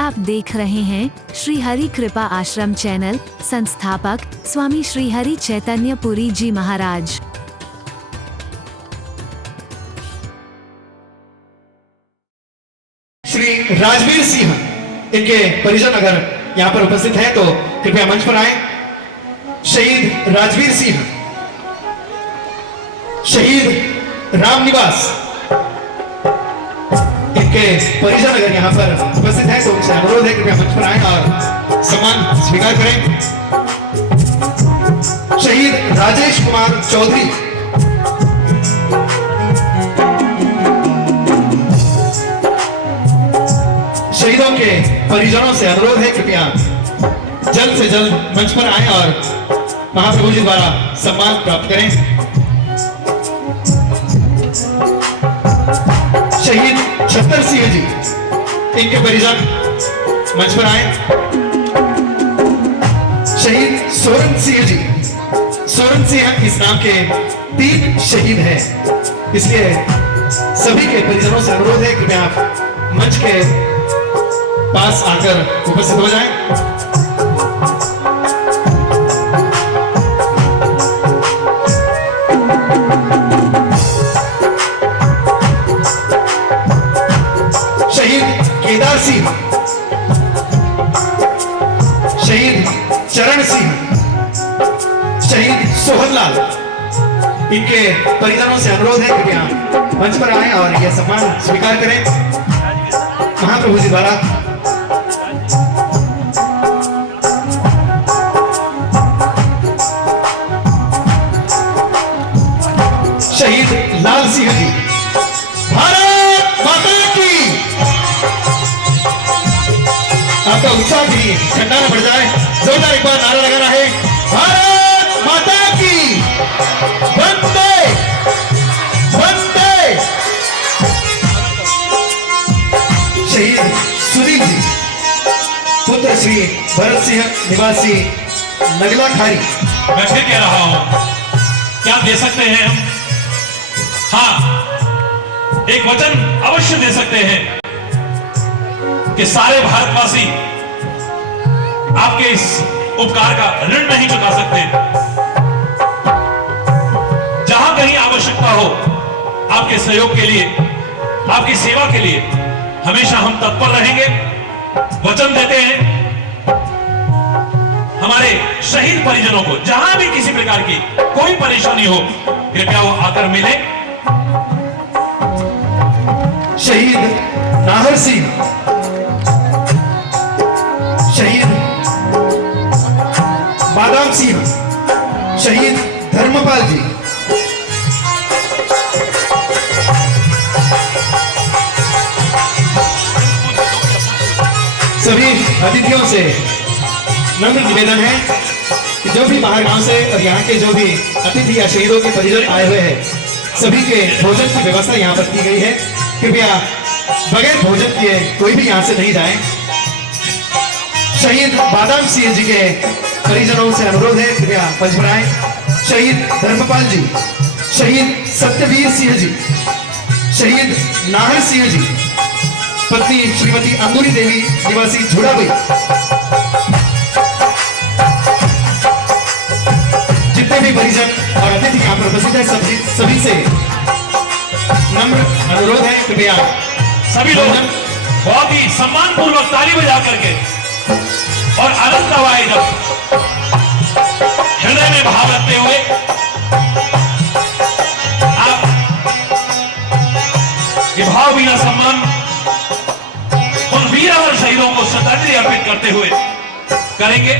आप देख रहे हैं श्री हरि कृपा आश्रम चैनल। संस्थापक स्वामी श्री हरि चैतन्य पुरी जी महाराज। श्री राजवीर सिंह, इनके परिजन अगर यहाँ पर उपस्थित हैं तो कृपया मंच पर आए। शहीद राजवीर सिंह, शहीद रामनिवास, इनके परिजन अगर यहाँ पर उपस्थित हैं तो उनसे अनुरोध है कृपया मंच पर आए और सम्मान स्वीकार करें। शहीद राजेश कुमार चौधरी, शहीदों के परिजनों से अनुरोध है कृपया जल्द से जल्द मंच पर आएं और महाप्रभु जी द्वारा सम्मान प्राप्त करें। शहीद छत्तर सिंह जी, इनके परिजन मंच पर आए। शहीद सोरन सिंह जी, सोरन सिंह इस नाम के 3 शहीद हैं, इसलिए सभी के परिजनों से अनुरोध है कृपया आप मंच के पास आकर उपस्थित हो जाएं। शहीद केदार सिंह, शहीद चरण सिंह, शहीद सोहनलाल, इनके परिजनों से अनुरोध है कृपया मंच पर आएं और यह सम्मान स्वीकार करें महाप्रभु जी द्वारा। शहीद लाल सिंह जी, भारत माता की। आपका उत्साह भी ठंडा न पड़ जाए, जोरदार एक बार नारा लगाना है, भारत माता की। वंदे वंदे। शहीद सुनील जी, पुत्र श्री भरत सिंह, निवासी नगला खारी। मैं फिर कह रहा हूं, क्या दे सकते हैं हम? हाँ, एक वचन अवश्य दे सकते हैं कि सारे भारतवासी आपके इस उपकार का ऋण नहीं चुका सकते। जहां कहीं आवश्यकता हो आपके सहयोग के लिए, आपकी सेवा के लिए हमेशा हम तत्पर रहेंगे। वचन देते हैं हमारे शहीद परिजनों को जहां भी किसी प्रकार की कोई परेशानी हो कृपया वो आकर मिले। शहीद नाहर सिंह, शहीद बादाम सिंह, शहीद धर्मपाल जी, सभी अतिथियों से नम्र निवेदन है कि जो भी बाहर गांव से और यहाँ के जो भी अतिथि या शहीदों के परिजन आए हुए हैं सभी के भोजन की व्यवस्था यहाँ पर की गई है। कृपया बगैर भोजन किए कोई भी यहाँ से नहीं जाए। शहीद बादाम सिंह जी के परिजनों से अनुरोध है कृपया मंच पर आएं। शहीद धर्मपाल जी, शहीद सत्यवीर सिंह जी, शहीद नाहर सिंह जी, पत्नी श्रीमती अंगूरी देवी, निवासी झूड़ाबाई। जितने भी परिजन और अतिथि यहाँ पर उपस्थित है सभी से नम्र अनुरोध है कृपया सभी लोग बहुत ही सम्मान पूर्वक ताली बजा करके और आनंद आए जब हृदय में भाव रखते हुए आप ये भाव बिना सम्मान उन वीर अमर शहीदों को श्रद्धांजलि अर्पित करते हुए करेंगे।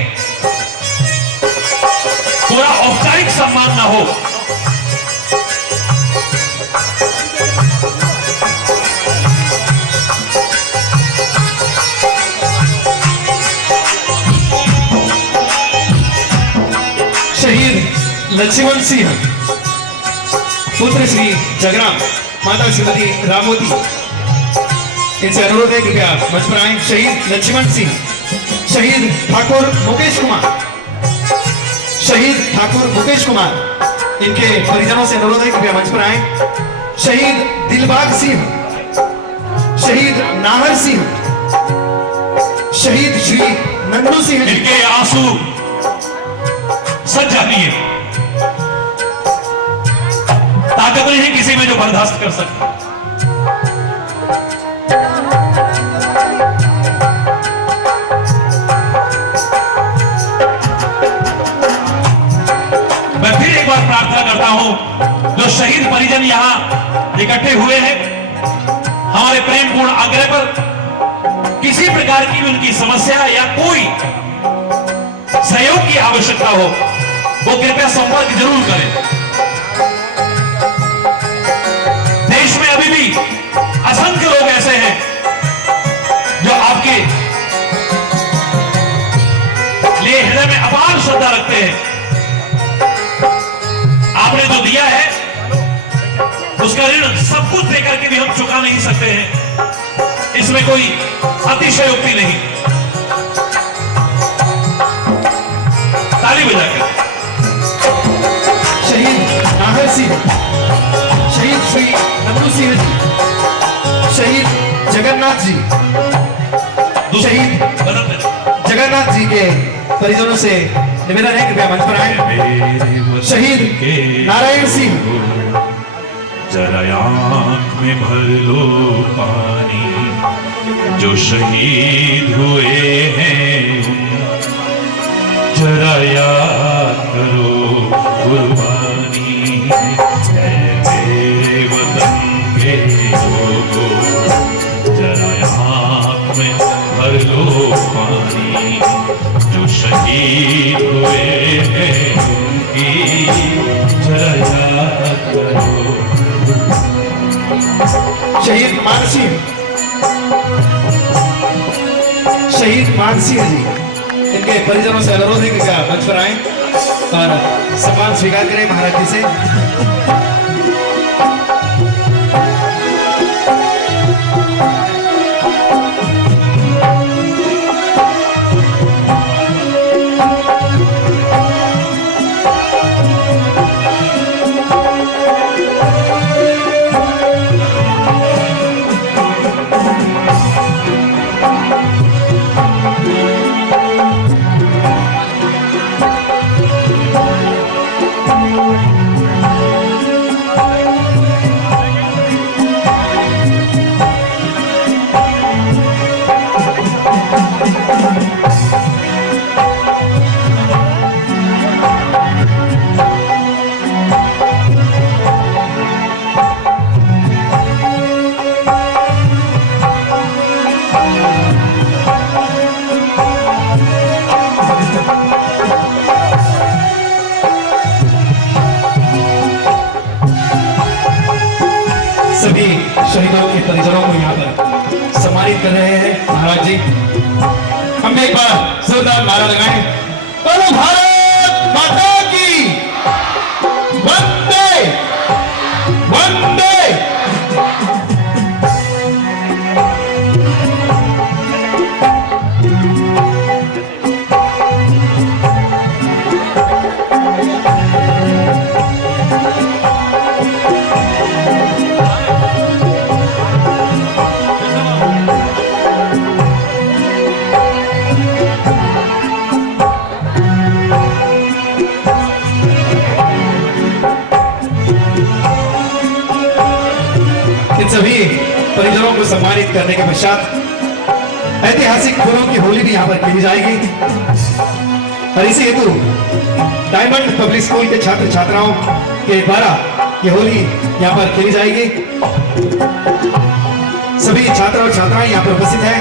पूरा औपचारिक सम्मान ना हो, लक्ष्मण सिंह, पुत्र श्री जगराम, माता श्रीमती रामोती, इनसे अनुरोध है कृपया मंच पर आएं। शहीद लक्ष्मण सिंह, शहीद ठाकुर मुकेश कुमार, शहीद ठाकुर मुकेश कुमार, इनके परिजनों से अनुरोध है कृपया मंच पर आएं। शहीद दिलबाग सिंह, शहीद नाहर सिंह, नंदू सिंह जी। इनके आंसू सच जाती है, ताकत नहीं है किसी में जो बर्दाश्त कर सकता। मैं फिर एक बार प्रार्थना करता हूं, जो शहीद परिजन यहां इकट्ठे हुए हैं, हमारे प्रेमपूर्ण आग्रह पर किसी प्रकार की भी उनकी समस्या या कोई सहयोग की आवश्यकता हो, वो कृपया संपर्क जरूर करें। देश में अभी भी असंख्य लोग ऐसे हैं जो आपके लिए हृदय में अपार श्रद्धा रखते हैं। आपने जो दिया है उसका ऋण सब कुछ देकर के भी हम चुका नहीं सकते हैं, इसमें कोई अतिशयोक्ति नहीं। ताली बजाकर शहीद नाहर सिंह, शहीद श्री नंदू सिंह जी, शहीद जगन्नाथ जी, शहीद जगन्नाथ जी के परिजनों से निवेदन है कृपया मंच पर आए। शहीद नारायण सिंह, जरा आंख में भर लो पानी, जो शहीद हुए हैं जरा याद करो कुर्बानी। है मेरे वतन के लोगों, जरा आंख में भर लो पानी, जो शहीद हुए हैं उनकी जरा याद करो। शहीद मान सिंह, शहीद मान सिंह जी, इनके परिजनों से अनुरोध है कि क्या मंच पर आए और सम्मान स्वीकार करें महाराज जी से। सभी शहीदों के परिजनों को यहाँ पर सम्मानित कर रहे हैं महाराज जी। हम एक बार जोरदार नारा लगाएं, बोलो भारत माता की, वंदे वंदे। इन सभी परिजनों को सम्मानित करने के पश्चात ऐतिहासिक फूलों की होली भी यहाँ पर खेली जाएगी और इसी हेतु डायमंड पब्लिक स्कूल के छात्र छात्राओं के द्वारा ये होली यहाँ पर खेली जाएगी। सभी छात्र और छात्राएं यहाँ पर उपस्थित हैं।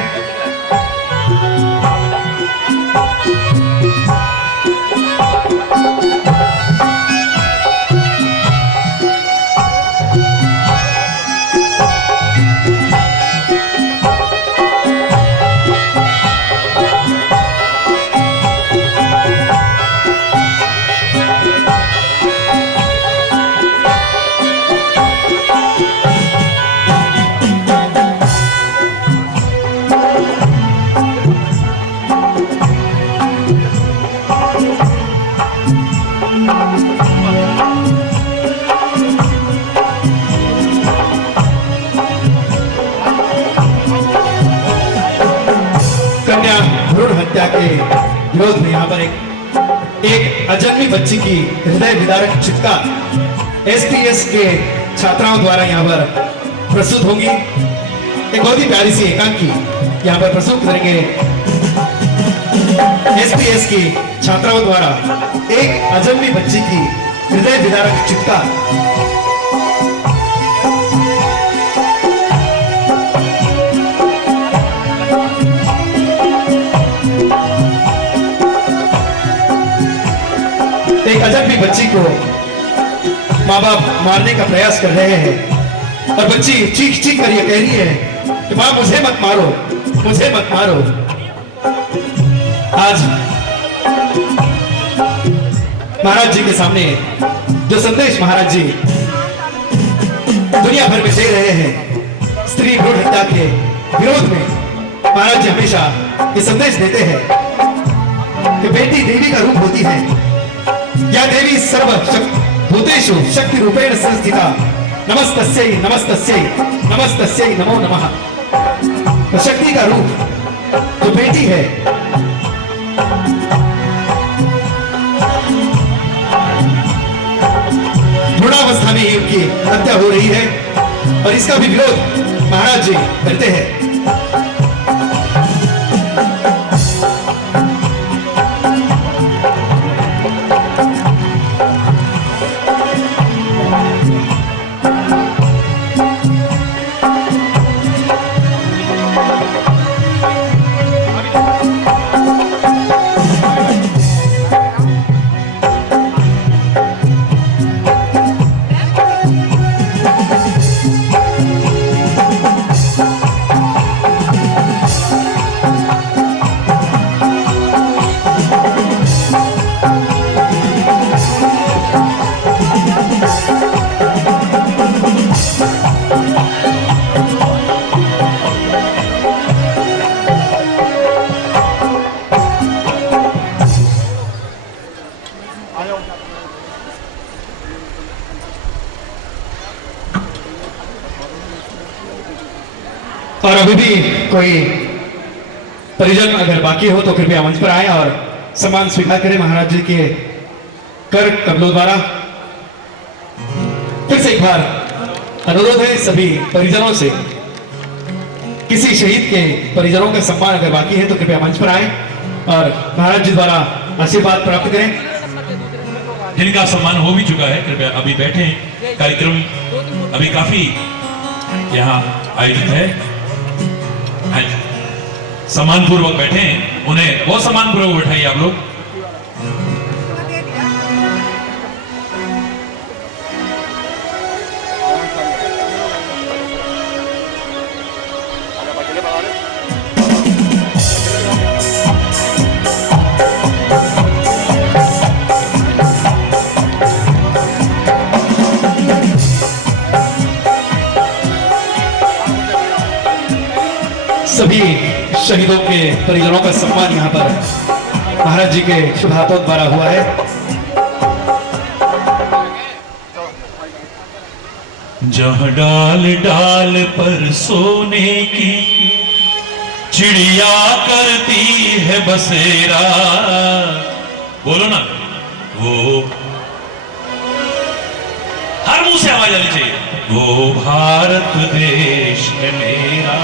के विरोध में यहाँ पर एक अजन्मी बच्ची की हृदय विदारक चित्कार एसटीएस के छात्राओं द्वारा यहाँ पर प्रस्तुत होंगी। एक बहुत ही प्यारी सी एकांकी यहाँ पर प्रस्तुत करेंगे एसटीएस की छात्राओं द्वारा एक अजन्मी बच्ची की हृदय विदारक चित्कार। एक अजन्मी बच्ची को माँ बाप मारने का प्रयास कर रहे हैं और बच्ची चीख चीख कर ये कह रही है कि माँ मुझे मत मारो, मुझे मत मारो। आज महाराज जी के सामने जो संदेश महाराज जी दुनिया भर में दे रहे हैं स्त्री भ्रूण हत्या के विरोध में, महाराज जी हमेशा ये संदेश देते हैं कि बेटी देवी का रूप होती है, या देवी सर्व भूतेषु शक्ति रूपेण संस्थिता, नमस्तस्यै नमस्तस्यै नमस्तस्यै नमो नमः। तो शक्ति का रूप जो बेटी है, भ्रूणावस्था में ही उनकी हत्या हो रही है और इसका भी विरोध महाराज जी करते हैं। और अभी भी कोई परिजन अगर बाकी हो तो कृपया मंच पर आए और सम्मान स्वीकार करें महाराज जी के कर कमलों द्वारा। फिर से एक बार अनुरोध है सभी परिजनों से, किसी शहीद के परिजनों का सम्मान अगर बाकी है तो कृपया मंच पर आए और महाराज जी द्वारा आशीर्वाद प्राप्त करें। जिनका सम्मान हो भी चुका है कृपया अभी बैठे, कार्यक्रम अभी काफी यहाँ आयोजित है। सम्मान पूर्वक बैठे, उन्हें बहुत सम्मान पूर्वक बैठाइए आप लोग। सभी शहीदों के परिजनों का सम्मान यहाँ पर महाराज जी के शुभ हाथों द्वारा हुआ है। जहाँ डाल डाल पर सोने की चिड़िया करती है बसेरा, बोलो ना, वो हर मुंह से आवाज आनी चाहिए। वो भारत देश है मेरा,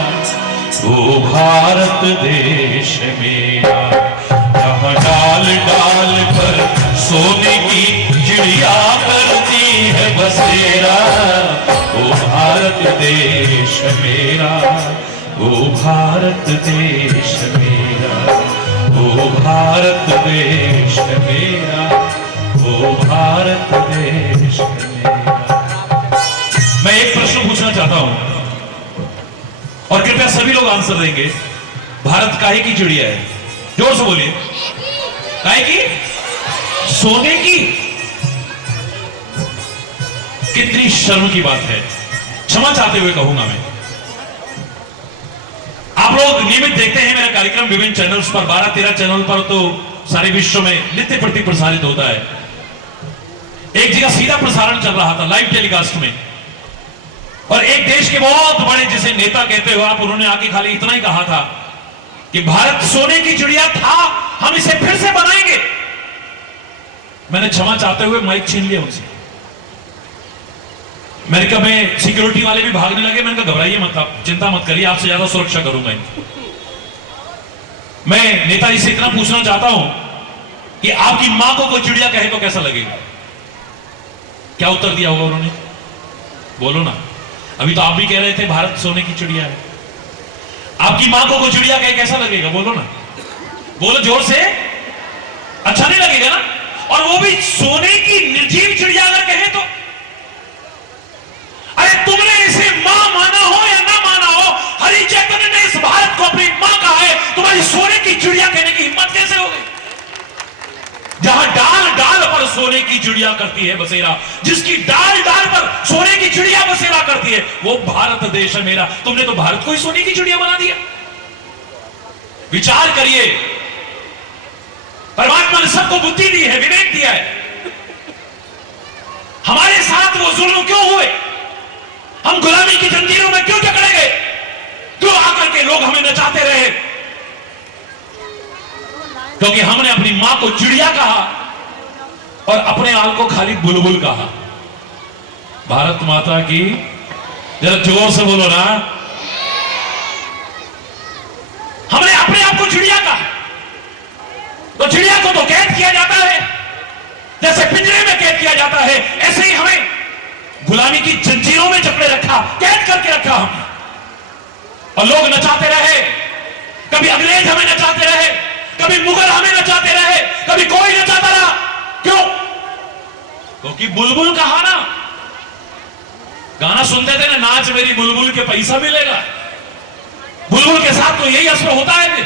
वो भारत देश मेरा, जहाँ डाल डाल पर सोने की चिड़िया करती है बसेरा, वो भारत देश मेरा, वो भारत देश मेरा, वो भारत देश मेरा, वो भारत देश मेरा। मैं एक प्रश्न पूछना चाहता हूं और कृपया सभी लोग आंसर देंगे। भारत काहे की चिड़िया है? जोर से बोलिए। काहे की? सोने की। कितनी शर्म की बात है, क्षमा चाहते हुए कहूंगा मैं। आप लोग नियमित देखते हैं मेरा कार्यक्रम विभिन्न चैनल्स पर, 12-13 चैनल पर तो सारे विश्व में नित्य प्रति प्रसारित होता है। एक जगह सीधा प्रसारण चल रहा था लाइव टेलीकास्ट में, और एक देश के बहुत बड़े जिसे नेता कहते हो आप, उन्होंने आके खाली इतना ही कहा था कि भारत सोने की चिड़िया था हम इसे फिर से बनाएंगे। मैंने क्षमा चाहते हुए माइक छीन लिया उनसे। अमेरिका में सिक्योरिटी वाले भी भागने लगे। मैंने कहा घबराइए मत, आप चिंता मत करिए, आपसे ज्यादा सुरक्षा करूंगा इनकी। मैं नेताजी से इतना पूछना चाहता हूं कि आपकी मां को कोई चिड़िया कहे तो कैसा लगेगा? क्या उत्तर दिया होगा उन्होंने? बोलो ना। अभी तो आप भी कह रहे थे भारत सोने की चिड़िया है। आपकी मां को कोई चिड़िया कहे कैसा लगेगा? बोलो ना, बोलो जोर से। अच्छा नहीं लगेगा ना? और वो भी सोने की निर्जीव चिड़िया अगर कहे तो? अरे तुमने इसे मां माना हो या ना माना हो, हरि चैतन्य ने इस भारत को अपनी मां कहा है, तुम्हारी सोने की चिड़िया कहने की हिम्मत कैसे हो गई? जहां डाल डाल पर सोने की चिड़िया करती है बसेरा, जिसकी डाल डाल पर सोने की चिड़िया बसेरा करती है, वो भारत देश है मेरा। तुमने तो भारत को ही सोने की चिड़िया बना दिया। विचार करिए, परमात्मा ने सबको बुद्धि दी है, विवेक दिया है। हमारे साथ वो जुल्म क्यों हुए? हम गुलामी की जंजीरों में क्यों जकड़े गए? क्यों आकर के लोग हमें नचाते रहे? क्योंकि हमने अपनी मां को चिड़िया कहा और अपने आल को खाली बुलबुल कहा। भारत माता की, जरा जोर से बोलो ना। हमने अपने आप को चिड़िया कहा, तो चिड़िया को तो कैद किया जाता है, जैसे पिंजरे में कैद किया जाता है, ऐसे ही हमें गुलामी की जंजीरों में जकड़े रखा, कैद करके रखा हमने। और लोग नचाते रहे, कभी अंग्रेज हमें नचाते रहे, कभी मुगल हमें नचाते रहे, कभी कोई नचाता रहा। क्यों? क्योंकि बुलबुल कहा ना। गाना सुनते थे ना, नाच मेरी बुलबुल के पैसा मिलेगा। बुलबुल के साथ तो यही असर होता है।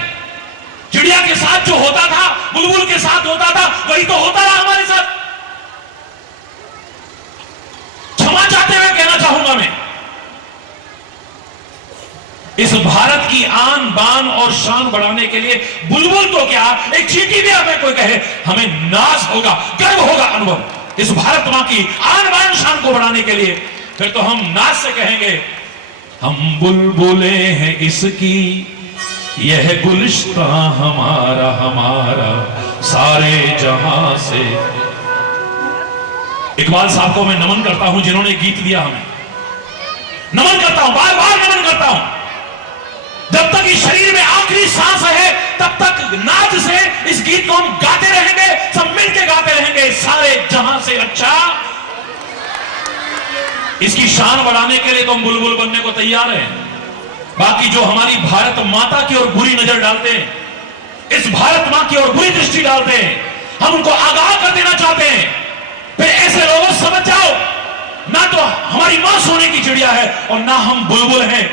चिड़िया के साथ जो होता था, बुलबुल के साथ होता था, वही तो होता रहा हमारे साथ। क्षमा चाहते हुए कहना चाहूंगा मैं, इस भारत की आन बान और शान बढ़ाने के लिए बुलबुल तो क्या, एक चींटी भी हमें कोई कहे, हमें नाज होगा, गर्व होगा अनुभव। इस भारत मां की आन बान शान को बढ़ाने के लिए फिर तो हम नाज से कहेंगे, हम बुलबुले हैं इसकी, यह गुलिस्ता हमारा हमारा सारे जहां से। इकबाल साहब को मैं नमन करता हूं, जिन्होंने गीत दिया हमें। नमन करता हूं, बार बार नमन करता हूं। जब तक इस शरीर में आखिरी सांस है, तब तक नाच से इस गीत को हम गाते रहेंगे, सब मिलकर गाते रहेंगे, सारे जहां से अच्छा। इसकी शान बढ़ाने के लिए तो हम बुलबुल बनने को तैयार हैं। बाकी जो हमारी भारत माता की ओर बुरी नजर डालते हैं, इस भारत मां की ओर बुरी दृष्टि डालते हैं, हम उनको आगाह कर देना चाहते हैं। फिर ऐसे लोगों समझ जाओ, ना तो हमारी मां सोने की चिड़िया है और ना हम बुलबुल हैं।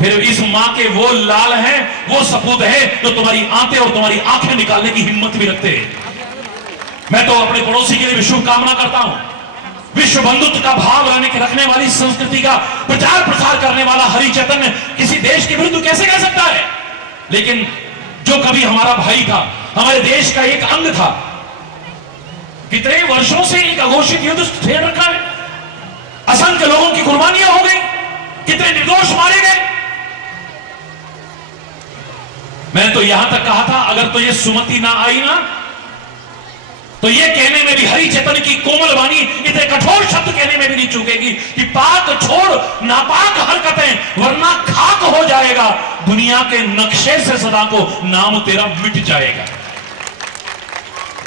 फिर इस मां के वो लाल हैं, वो सपूत है जो तुम्हारी आंतें और तुम्हारी आंखें निकालने की हिम्मत भी रखते हैं। मैं तो अपने पड़ोसी के लिए भी शुभकामना करता हूं। विश्व बंधुत्व का भाव रखने वाली संस्कृति का प्रचार प्रसार करने वाला हरि चैतन्य किसी देश के विरुद्ध कैसे कह सकता है? लेकिन जो कभी हमारा भाई था, हमारे देश का एक अंग था, कितने वर्षों से एक अघोषित युद्ध छेड़ रखा है, असंख्य लोगों की कुर्बानियां हो गई, कितने निर्दोष मारे गए। मैंने तो यहां तक कहा था, अगर तो ये सुमति ना आई ना, तो ये कहने में भी हरि चैतन्य की कोमल वाणी इतने कठोर शब्द कहने में भी नहीं चूकेगी कि पाक छोड़ नापाक हरकतें, वरना खाक हो जाएगा दुनिया के नक्शे से, सदा को नाम तेरा मिट जाएगा।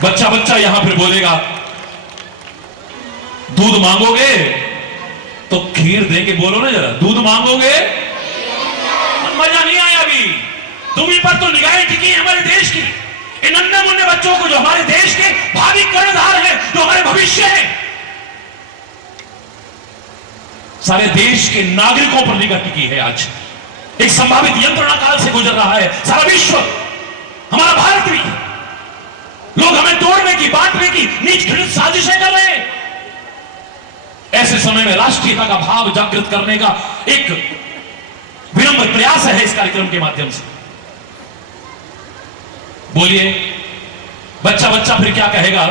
बच्चा बच्चा यहां फिर बोलेगा, दूध मांगोगे तो खीर देंगे। बोलो ना जरा, दूध मांगोगे। मजा नहीं आया अभी। तुम्ही पर तो निगाहें टिकी है हमारे देश की, इन नन्हे मुन्ने बच्चों को जो हमारे देश के भावी कर्णधार हैं, जो हमारे भविष्य हैं। सारे देश के नागरिकों पर निगाह टिकी है। आज एक संभावित यंत्रणा काल से गुजर रहा है सारा विश्व, हमारा भारत भी। लोग हमें तोड़ने की, बांटने की नीच घृणित साजिशें कर रहे हैं। ऐसे समय में राष्ट्रीयता का भाव जागृत करने का एक विनम्र प्रयास है इस कार्यक्रम के माध्यम से। बोलिए, बच्चा बच्चा फिर क्या कहेगा?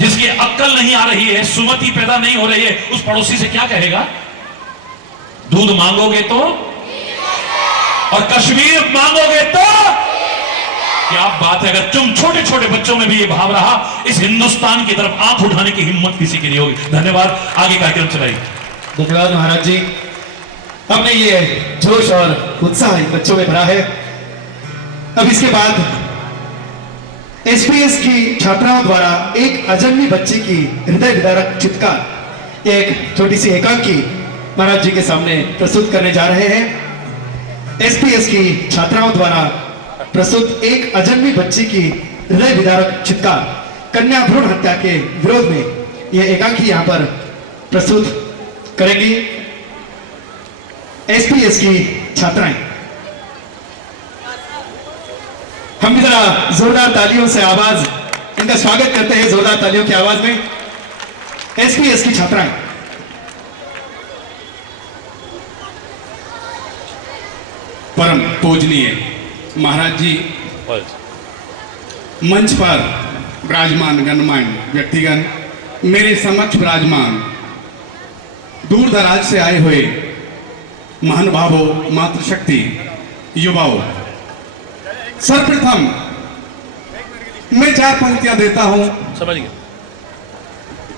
जिसकी अक्ल नहीं आ रही है, सुमति पैदा नहीं हो रही है, उस पड़ोसी से क्या कहेगा? दूध मांगोगे तो, और कश्मीर मांगोगे तो, क्या बात है, अगर तुम छोटे छोटे बच्चों में भी ये भाव रहा, इस हिंदुस्तान की तरफ आंख उठाने की हिम्मत किसी की नहीं होगी। धन्यवाद, आगे कार्यक्रम चलाइए। धन्यवाद महाराज जी, हमने ये जोश और उत्साह इन बच्चों में भरा है। अब इसके बाद एसपीएस की छात्राओं द्वारा एक अजन्मी बच्ची की हृदय विदारक चित्कार, एक छोटी सी एकांकी महाराज जी के सामने प्रस्तुत करने जा रहे हैं। एसपीएस की छात्राओं द्वारा प्रस्तुत एक अजन्मी बच्ची की हृदय विदारक चित्कार, कन्या भ्रूण हत्या के विरोध में यह एकांकी यहां पर प्रस्तुत करेंगी एसपीएस की छात्राएं। हम भी जरा जोरदार तालियों से आवाज इनका स्वागत करते हैं, जोरदार तालियों की आवाज में एसपीएस की छात्राएं। परम पूजनीय महाराज जी, मंच पर विराजमान गणमान्य व्यक्तिगण, मेरे समक्ष विराजमान दूर दराज से आए हुए महानुभावों, मातृशक्ति, युवाओं, सर्वप्रथम मैं 4 पंक्तियां देता हूं। समझ गए।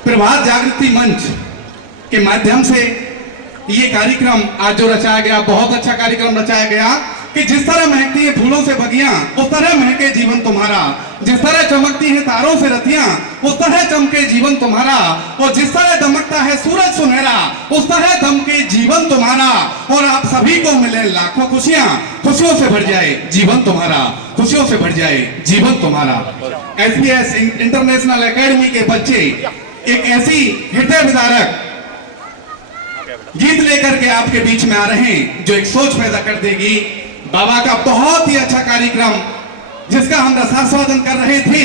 प्रभात जागृति मंच के माध्यम से ये कार्यक्रम आज जो रचाया गया, बहुत अच्छा कार्यक्रम रचाया गया कि जिस तरह महकती है फूलों से बगियां, उस तरह महके जीवन तुम्हारा। जिस तरह चमकती है तारों से रतियां, उस तरह चमके जीवन तुम्हारा। और जिस तरह दमकता है सूरज सुनहरा, उस तरह दमके जीवन तुम्हारा। और आप सभी को मिले लाखों खुशियां, खुशियों से भर जाए जीवन तुम्हारा, खुशियों से भर जाए जीवन तुम्हारा। एसपीएस इंटरनेशनल एकेडमी के बच्चे एक ऐसी हृदय विदारक गीत लेकर के आपके बीच में आ रहे हैं जो एक सोच पैदा कर देगी। बाबा का बहुत ही अच्छा कार्यक्रम जिसका हम रसास्वादन कर रहे थे।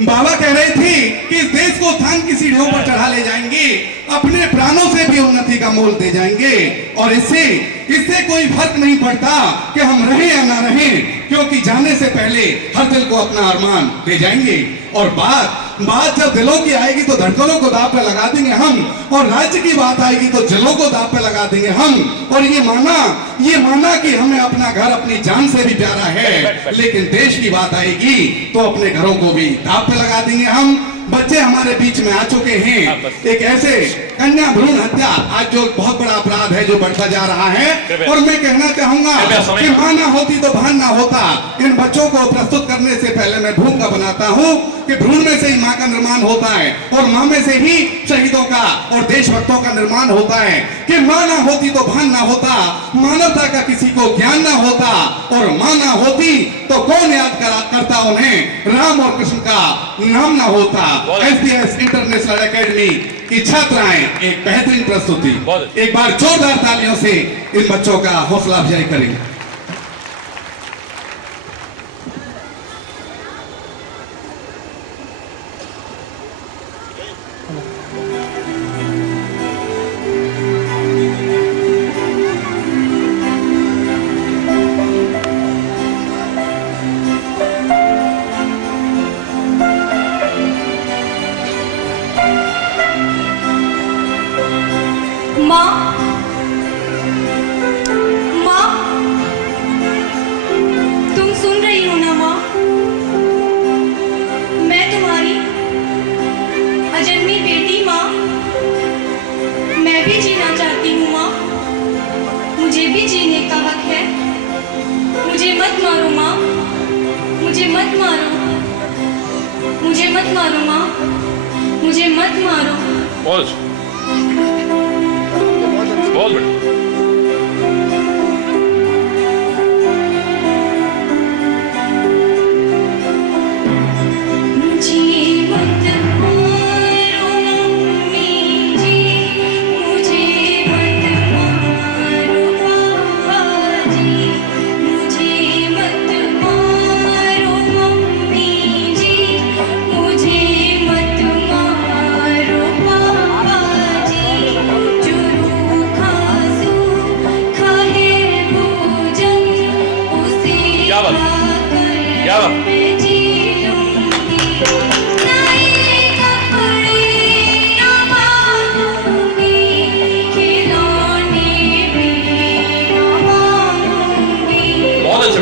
बाबा कह रहे थे कि इस देश को उत्थान की सीढ़ियों पर चढ़ा ले जाएंगे, अपने प्राणों से भी उन्नति का मोल दे जाएंगे। और इससे कोई फर्क नहीं पड़ता कि हम रहे या ना रहे, क्योंकि जाने से पहले हर दिल को अपना अरमान दे जाएंगे। और बात जब दिलों की आएगी तो धड़कनों को दांव पे लगा देंगे हम, और राज्य की बात आएगी तो जलों को दांव पे लगा देंगे हम। और ये माना कि हमें अपना घर अपनी जान से भी प्यारा है, लेकिन देश की बात आएगी तो अपने घरों को भी दांव पे लगा देंगे हम। बच्चे हमारे बीच में आ चुके हैं। एक ऐसे कन्या भ्रूण हत्या आज जो बहुत बड़ा अपराध है जो बढ़ता जा रहा है, और मैं कहना चाहूंगा कि मां ना होती तो भान ना होता। इन बच्चों को प्रस्तुत करने से पहले मैं भूमिका बनाता हूं कि भ्रूण में से ही मां का निर्माण होता है, और मां में से ही शहीदों का और देशभक्तों का निर्माण होता है। कि मां ना होती तो भान ना होता, मानवता का किसी को ज्ञान ना होता, और मां ना होती तो कौन याद करता उन्हें, राम और कृष्ण का नाम ना होता। एसपीएस इंटरनेशनल एकेडमी की छात्राएं एक बेहतरीन प्रस्तुति, एक बार जोरदार तालियों से इन बच्चों का हौसला अफजाई करेंगे। तुम सुन रही हो ना माँ? मैं तुम्हारी अजन्मी बेटी माँ, मैं भी जीना चाहती हूँ माँ, मुझे भी जीने का हक है। मुझे मत मारो माँ, मुझे मत मारो, मुझे मत मारो माँ, मुझे मत मारो। बोल बेटा। क्या बात? बहुत अच्छा।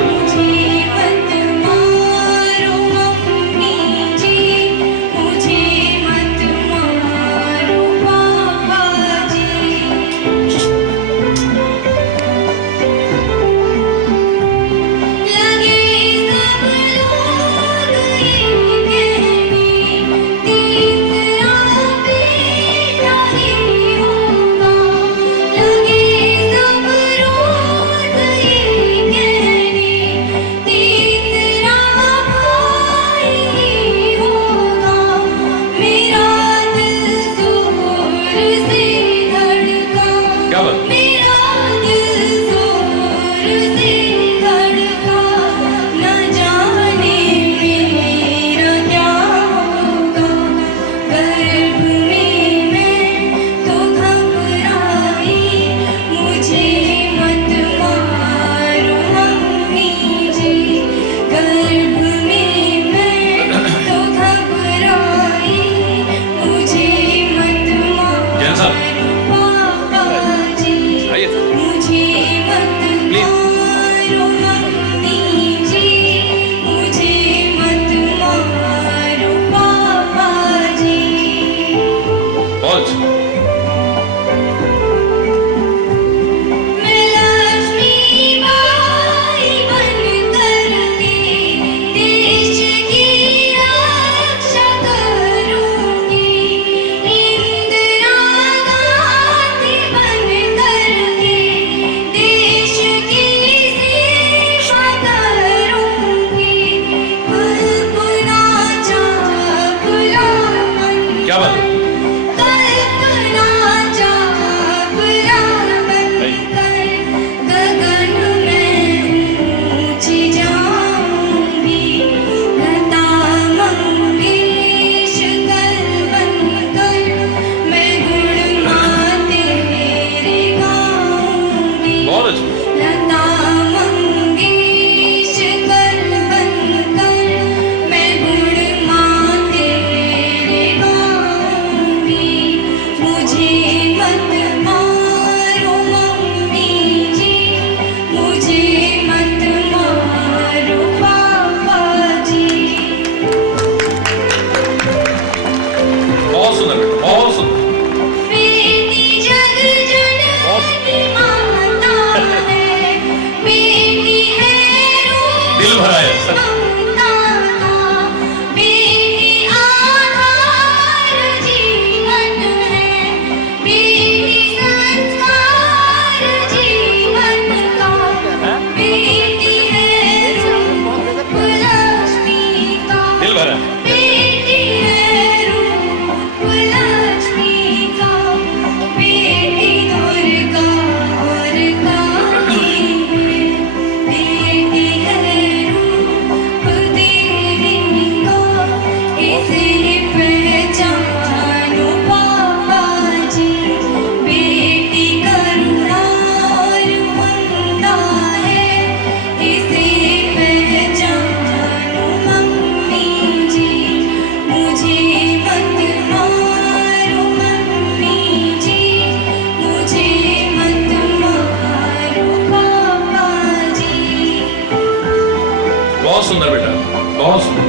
सुंदर बेटा, बहुत सुंदर।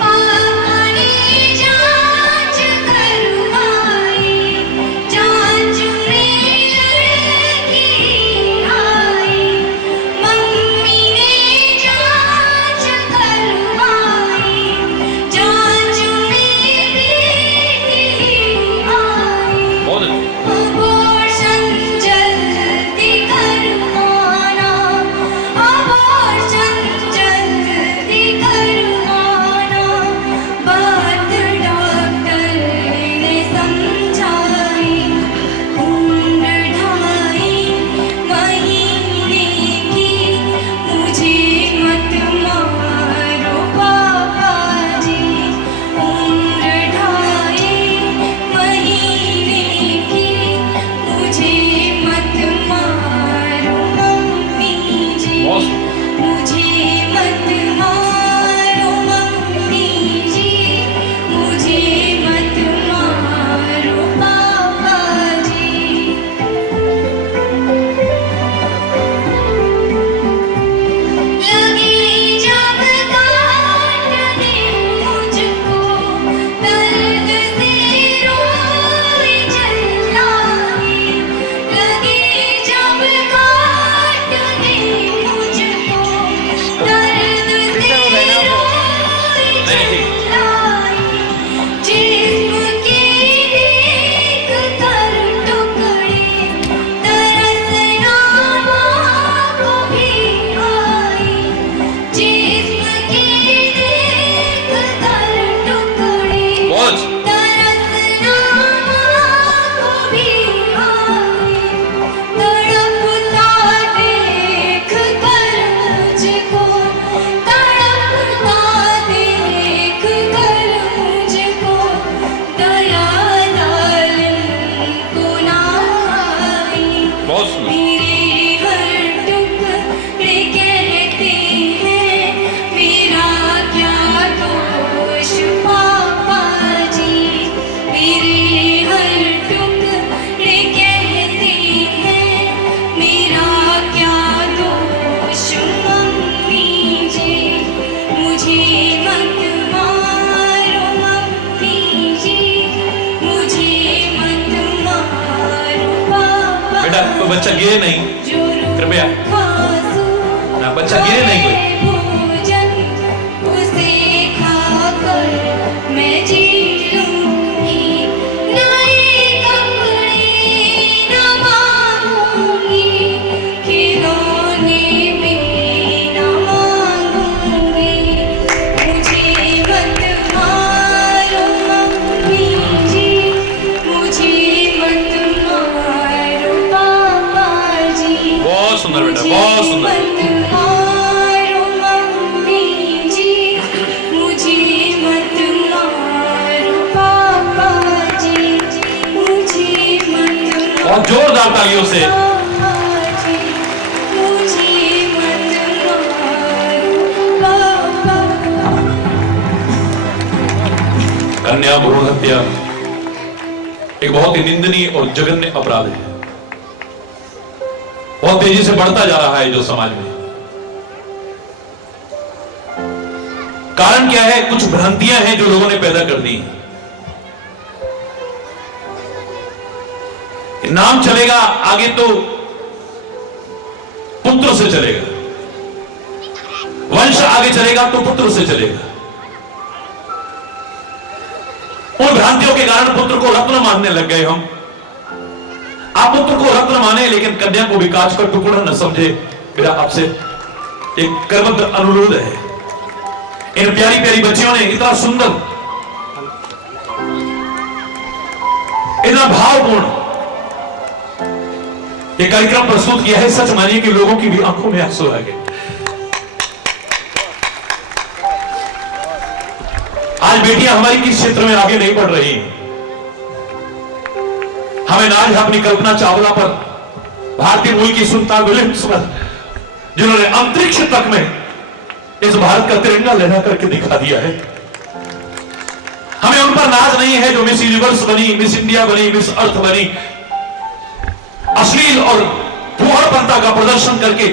पानी जांच करवाई, जांच में लड़की आई, मम्मी ने जांच करवाई, जांच में बेटी आई। बहुत अच्छी। अबॉर्शन जल्दी करवाना, अबॉर्शन जल्दी करवाना, बात डॉक्टर ने समझाई। उम्र 2.5 महीने की, मुझे मत मारो पापा जी। उम्र 2.5 महीने की, मुझे मत मारो मम्मी जी। बहुत मुझे मत मारो मम्मी जी, मुझे मत मारो पापा जी। लगी जब काटने मुझको, दर्द से रोई चिल्लाई। लगी जब काटने मुझको, दर्द से रोई चिल्लाई। जिस्म के देख कर टुकड़े, तरसना माँ को भी आई। जिस्म के देख कर टुकड़े, बहुत अच्छी। तरसना माँ को भी आई। तड़पता देख कर मुझको, तड़पता देख कर मुझको, दया जालिम को ना आई। बहुत सुंदर। मेरे हर टुकड़े कहते हैं, मेरा क्या दोष पापा जी। मेरे हर टुकड़े कहते हैं, मेरा क्या दोष मम्मी जी। मुझे मत मारो मम्मी जी, मुझे मत मारो पापा। बेटा कोई बच्चा गिरे नहीं, कृपया। ना बच्चा गिरे नहीं कोई। भोजन उसे खाकर मैं जी लूंगी, नए कपड़े न मांगूंगी, खिलौने भी न मांगूंगी। मुझे मत मारो मम्मी जी, मुझे मत मारो पापा जी। बहुत सुंदर बेटा, बहुत सुंदर। मत मारो मम्मी जी, मुझे मत मारो पापा जी। मुझे मत बहुत जोरदार तालियों से। पापा जी, मुझे मत मारो पापा। कन्या भ्रूण हत्या एक बहुत ही निंदनीय और जघन्य अपराध है। बहुत तेजी से बढ़ता जा रहा है जो समाज में। कारण क्या है? कुछ भ्रांतियां हैं जो लोगों ने पैदा कर दी। नाम चलेगा आगे तो पुत्र से चलेगा, वंश आगे चलेगा तो पुत्र से चलेगा। उन भ्रांतियों के कारण पुत्र को रत्न मानने लग गए हम। आप पुत्र को रत्न माने लेकिन कन्या को विकास का टुकड़ा न समझे। मेरा आपसे एक करबद्ध अनुरोध है। इन प्यारी प्यारी बच्चियों ने इतना सुंदर, इतना भावपूर्ण ये कार्यक्रम प्रस्तुत किया है। सच मानिए कि लोगों की भी आंखों में आंसू आ गए। आज बेटियां हमारी किस क्षेत्र में आगे नहीं बढ़ रही। हमें नाज है अपनी कल्पना चावला पर, भारतीय मूल की सुनीता विलियम्स पर, जिन्होंने अंतरिक्ष तक में इस भारत का तिरंगा लहरा करके दिखा दिया है। हमें उन पर नाज नहीं है जो मिस यूनिवर्स बनी, मिस इंडिया बनी, मिस अर्थ बनी, अश्लील और फुहड़पंता का प्रदर्शन करके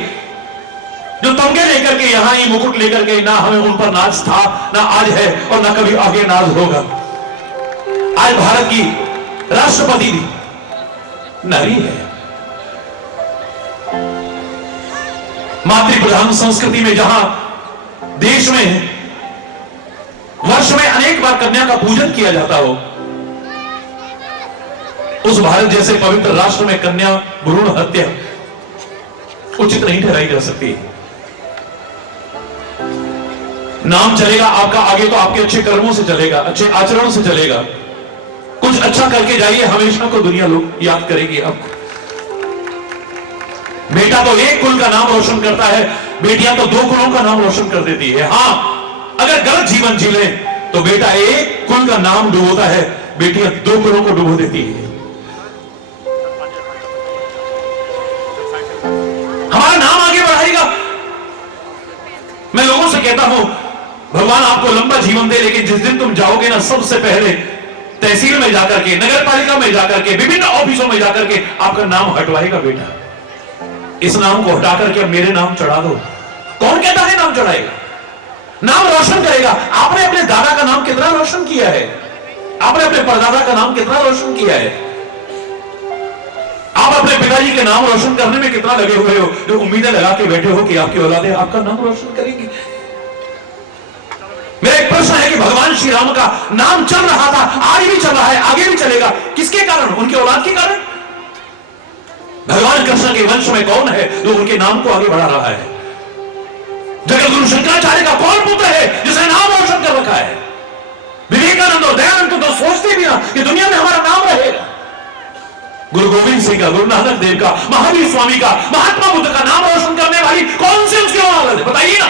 जो तमगे लेकर के यहां ही मुकुट लेकर के, ना हमें उन पर नाज था, ना आज है और ना कभी आगे नाज होगा। आज भारत की राष्ट्रपति भी नारी है। मातृ प्रधान संस्कृति में जहां देश में वर्ष में अनेक बार कन्या का पूजन किया जाता हो, उस भारत जैसे पवित्र राष्ट्र में कन्या भ्रूण हत्या उचित नहीं ठहराई जा सकती। नाम चलेगा आपका आगे तो आपके अच्छे कर्मों से चलेगा, अच्छे आचरणों से चलेगा। कुछ अच्छा करके जाइए, हमेशा को दुनिया लोग याद करेगी आपको। बेटा तो एक कुल का नाम रोशन करता है, बेटियां तो दो कुलों का नाम रोशन कर देती है। हां, अगर गलत जीवन जी ले तो बेटा एक कुल का नाम डुबोता है, बेटियां दो कुलों को डुबो देती है। हमारा नाम आगे बढ़ाएगा। मैं लोगों से कहता हूं, भगवान आपको लंबा जीवन दे, लेकिन जिस दिन तुम जाओगे ना, सबसे पहले तहसील में जाकर के, नगर पालिका में जाकर के, विभिन्न ऑफिसों में जाकर के आपका नाम हटवाएगा बेटा। इस नाम को हटा करके मेरे नाम चढ़ा दो। कौन कहता है नाम चढ़ाएगा? नाम रोशन करेगा। आपने अपने दादा का नाम कितना रोशन किया है? आपने अपने परदादा का नाम कितना रोशन किया है? आप अपने पिताजी के नाम रोशन करने में कितना लगे हुए हो, जो उम्मीदें लगा के बैठे हो कि आपकी औलादें आपका नाम रोशन करेंगी। मेरा एक प्रश्न है कि भगवान श्री राम का नाम चल रहा था, आज भी चल रहा है, आगे भी चलेगा, किसके कारण? उनके औलाद के कारण। भगवान कृष्ण के वंश में कौन है जो उनके नाम को आगे बढ़ा रहा है? जगत गुरु शंकराचार्य का कौन पुत्र है जिसने नाम रोशन कर रखा है? विवेकानंद और दयानंद तो सोचते भी ना कि दुनिया में हमारा नाम रहेगा। गुरु गोविंद सिंह का, गुरु नानक देव का, महावीर स्वामी का, महात्मा बुद्ध का नाम रोशन करने वाली कौन से उसके औलाद है? बताइए ना,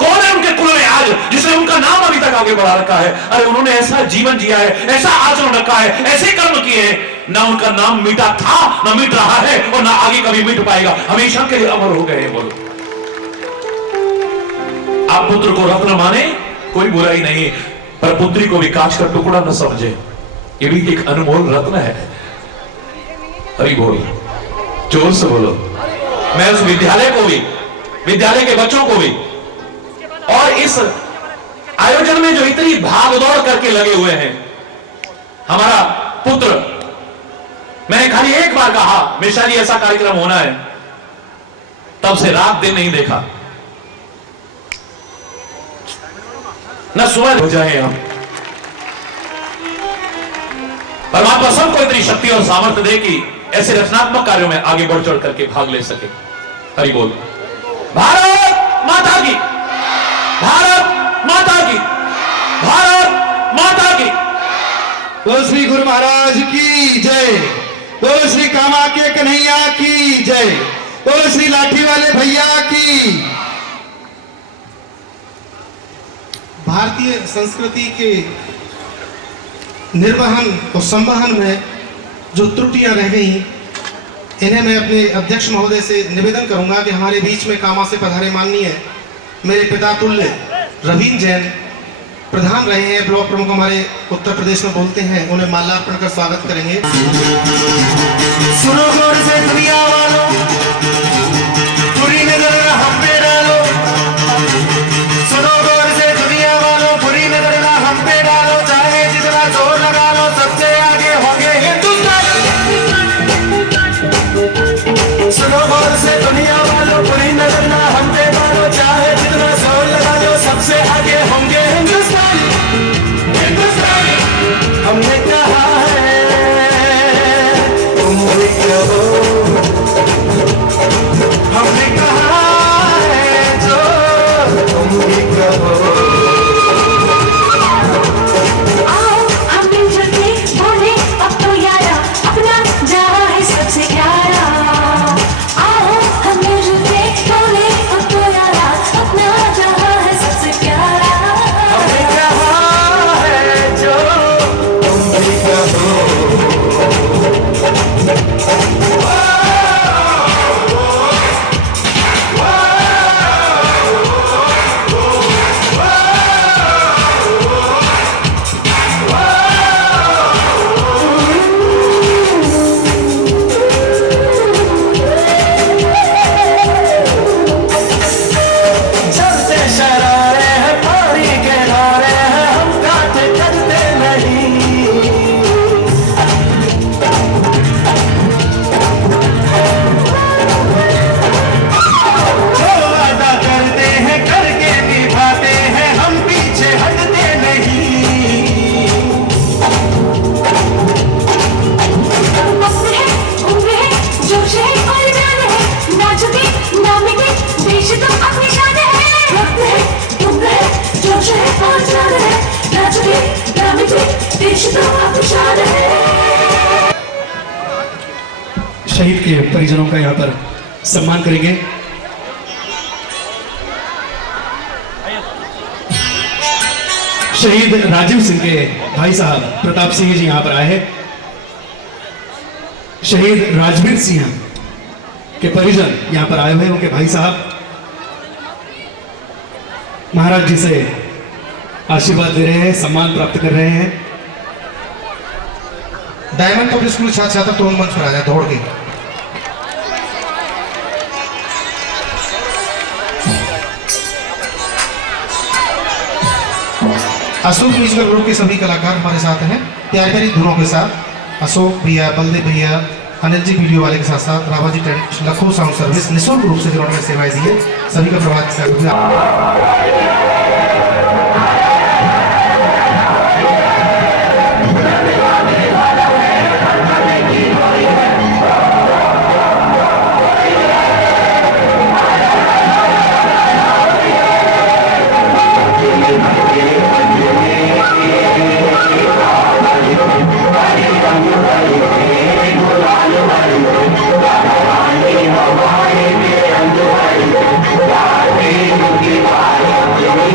कौन है उनके कुल में आज जिसने उनका नाम अभी तक आगे बढ़ा रखा है? अरे उन्होंने ऐसा जीवन जिया है, ऐसा आचरण रखा है, ऐसे कर्म किए हैं, ना उनका नाम मिटा था, ना मिट रहा है और ना आगे कभी मिट पाएगा, हमेशा के लिए अमर हो गए। बोलो, आप पुत्र को रत्न माने, कोई बुराई नहीं, पर पुत्री को भी कांच का टुकड़ा न समझे, ये भी एक अनमोल रत्न है। हरि बोल, जोर से बोलो। मैं उस विद्यालय को भी, विद्यालय के बच्चों को भी, और इस आयोजन में जो इतनी भागदौड़ करके लगे हुए हैं, हमारा पुत्र, मैंने खाली एक बार कहा मिशाली ऐसा कार्यक्रम होना है, तब से रात दिन नहीं देखा, न सुबह हो जाए हम। परमात्मा सबको इतनी शक्ति और सामर्थ्य दे कि ऐसे रचनात्मक कार्यों में आगे बढ़ चढ़ करके भाग ले सके। हरि बोल। भारत माता की, भारत माता की, भारत माता की। बोल श्री गुरु महाराज की जय, बोल श्री कामाख्या कन्हैया की जय, बोल श्री लाठी वाले भैया की। भारतीय संस्कृति के निर्वहन और संवहन में जो त्रुटियां रह गई, इन्हें मैं अपने अध्यक्ष महोदय से निवेदन करूंगा कि हमारे बीच में कामा से पधारे माननीय मेरे पिता तुल्य रवीन जैन प्रधान रहे हैं, ब्लॉक प्रमुख हमारे उत्तर प्रदेश में बोलते हैं, उन्हें माल्यार्पण कर स्वागत करेंगे। सुनो गौर से दुनिया वालों, पूरी नजर हम पे डालो, सुनो गौर से दुनिया वालों, पूरी नजर हम पे डालो, चाहे जितना जोर लगा लो, सबसे आगे होंगे हिंदुस्तान। सुनो गौर से दुनिया वालों, पूरी नजर हम पे डालो, चाहे जितना जोर लगा लो, सबसे आगे होंगे हिंदुस्तान। हिंदुस्तान हमने कहा है, तुम भी कहो। परिजनों का यहाँ पर सम्मान करेंगे। शहीद राजीव सिंह के भाई साहब प्रताप सिंह जी यहाँ पर आए हैं। शहीद राजवीर सिंह के परिजन यहाँ पर आए हुए हैं, उनके भाई साहब महाराज जी से आशीर्वाद दे रहे हैं, सम्मान प्राप्त कर रहे हैं। डायमंड पब्लिक स्कूल छात्र छात्रा तुरंत मंच पर आ जाए दौड़ के। अशोक म्यूजिकल ग्रुप के सभी कलाकार हमारे साथ हैं, प्यारी प्यारी धुनों के साथ। अशोक भैया, बलदेव भैया, अनिल जी वीडियो वाले के साथ साथ रावाजी ट्रेडिशन, लखो साउंड सर्विस, निःशुल्क रूप से जिन्होंने सेवाएं दी है, सभी का प्रभात कर Thank you.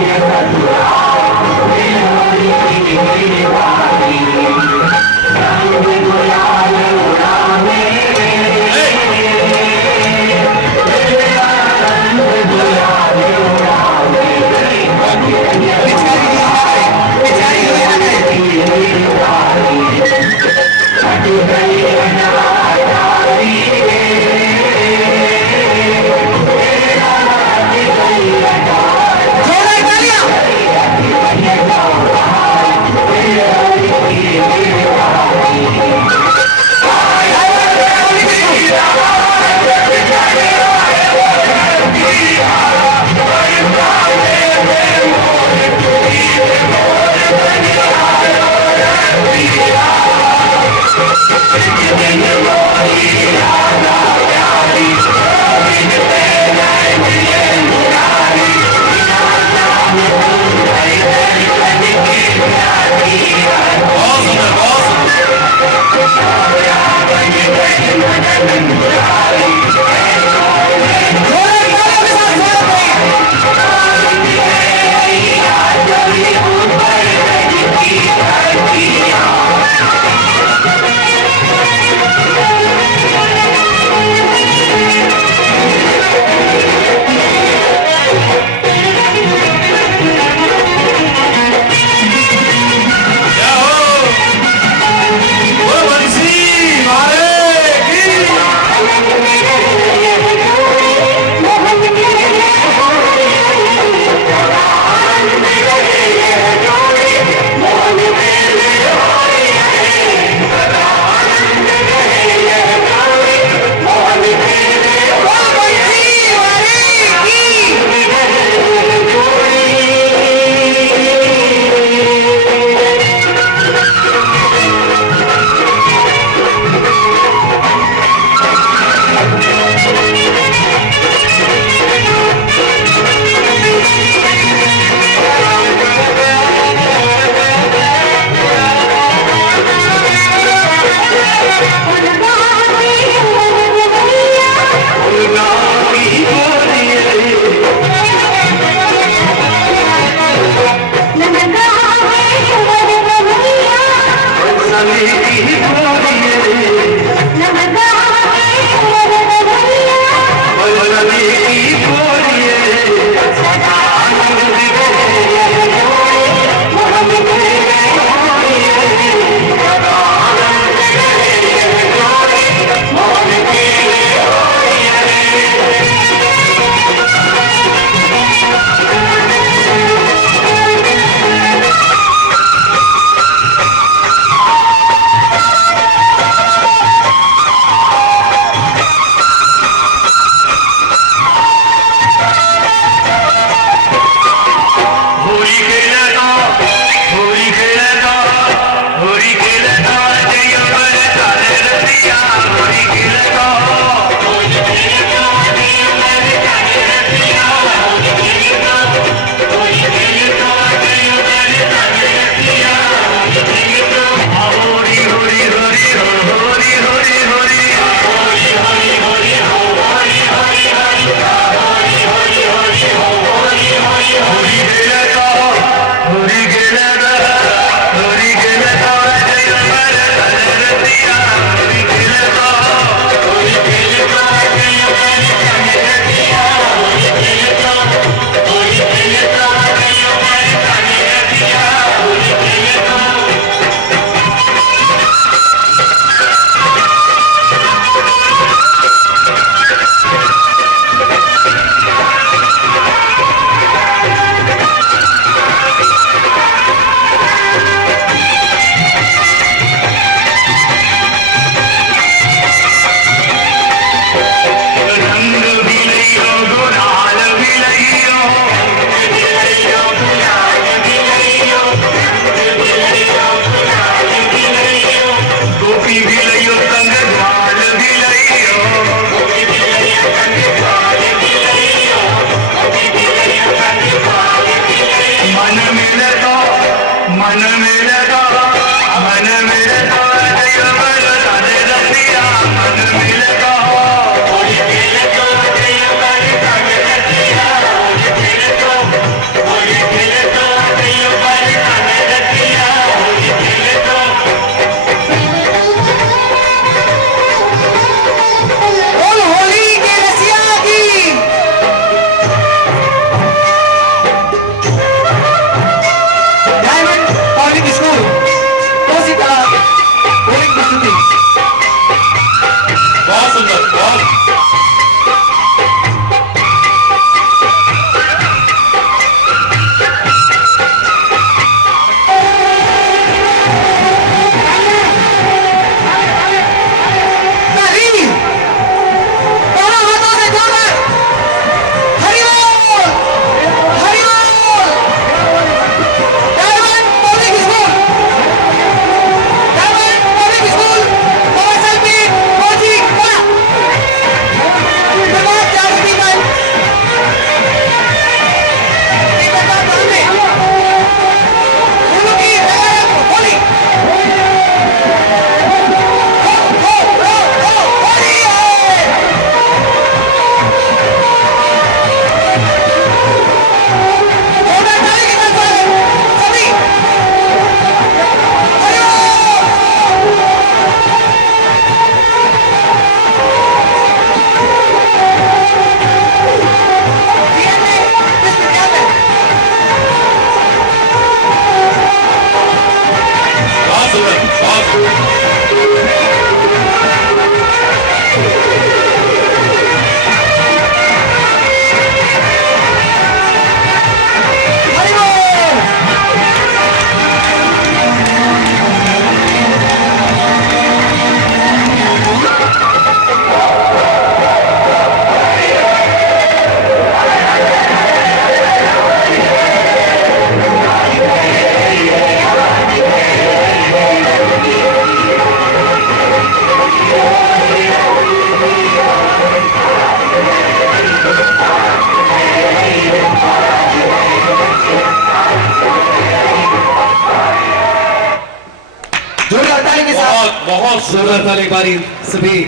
जोरदार ताली एक बारी सभी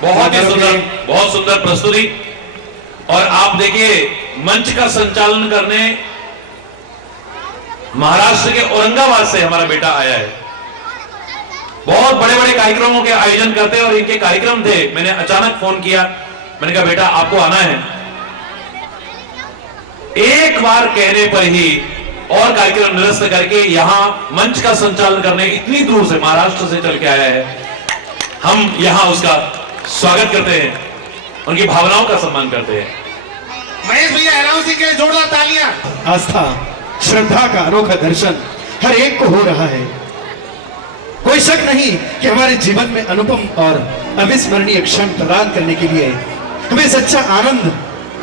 बहुत सुंदर प्रस्तुति। और आप देखिए मंच का संचालन करने महाराष्ट्र के औरंगाबाद से हमारा बेटा आया है। बहुत बड़े बड़े कार्यक्रमों के आयोजन करते हैं और इनके कार्यक्रम थे, मैंने अचानक फोन किया, मैंने कहा बेटा आपको आना है। एक बार कहने पर ही और कार्यक्रम निरस्त करके यहां मंच का संचालन करने इतनी दूर से महाराष्ट्र से चल के आया है। हम यहां उसका स्वागत करते हैं, उनकी भावनाओं का सम्मान करते हैं। महेश भैया अनाउंस के लिए जोरदार तालियां। आस्था श्रद्धा का अनोखा दर्शन हर एक को हो रहा है। कोई शक नहीं कि हमारे जीवन में अनुपम और अविस्मरणीय क्षण प्रदान करने के लिए हमें सच्चा आनंद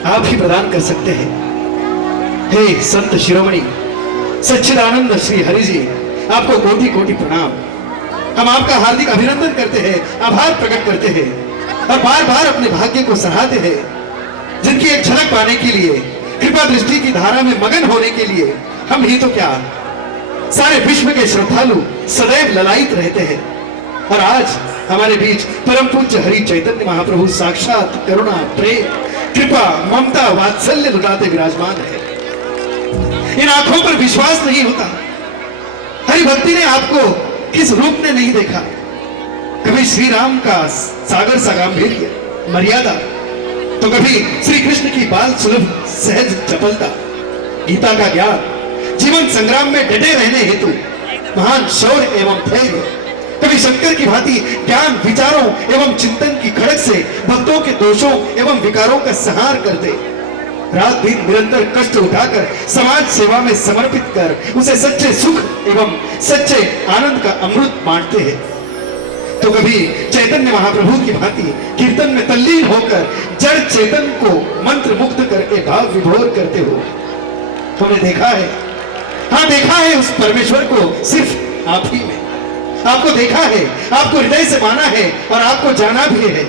आप ही प्रदान कर सकते हैं। हे संत शिरोमणि सच्चिदानंद श्री हरि जी, आपको कोटि कोटि प्रणाम। हम आपका हार्दिक अभिनंदन करते हैं, आभार प्रकट करते हैं और बार बार अपने भाग्य को सराहते हैं, जिनकी एक झलक पाने के लिए, कृपा दृष्टि की धारा में मगन होने के लिए हम ही तो क्या सारे विश्व के श्रद्धालु सदैव ललायित रहते हैं। और आज हमारे बीच परम पूज्य हरि चैतन्य महाप्रभु साक्षात करुणा, प्रेम, कृपा, ममता, वात्सल्य लुटाते विराजमान है। इन आंखों पर विश्वास नहीं होता, हरि भक्ति ने आपको किस रूप में नहीं देखा। कभी श्री राम का सागर सा गांभीर्य, मर्यादा, तो कभी श्री कृष्ण की बाल सुलभ सहज चपलता, गीता का ज्ञान, जीवन संग्राम में डटे रहने हेतु महान शौर्य एवं धैर्य, कभी शंकर की भांति ज्ञान, विचारों एवं चिंतन की खड़क से भक्तों के दोषों एवं विकारों का संहार करते, रात दिन निरंतर कष्ट उठाकर समाज सेवा में समर्पित कर उसे सच्चे सुख एवं सच्चे आनंद का अमृत बांटते हैं। तो कभी चैतन्य महाप्रभु की भांति कीर्तन में तल्लीन होकर जड़ चेतन को मंत्र मुग्ध करके भाव विभोर करते हो। तुमने देखा है, हाँ देखा है उस परमेश्वर को सिर्फ आप ही में। आपको देखा है, आपको हृदय से माना है और आपको जाना भी है।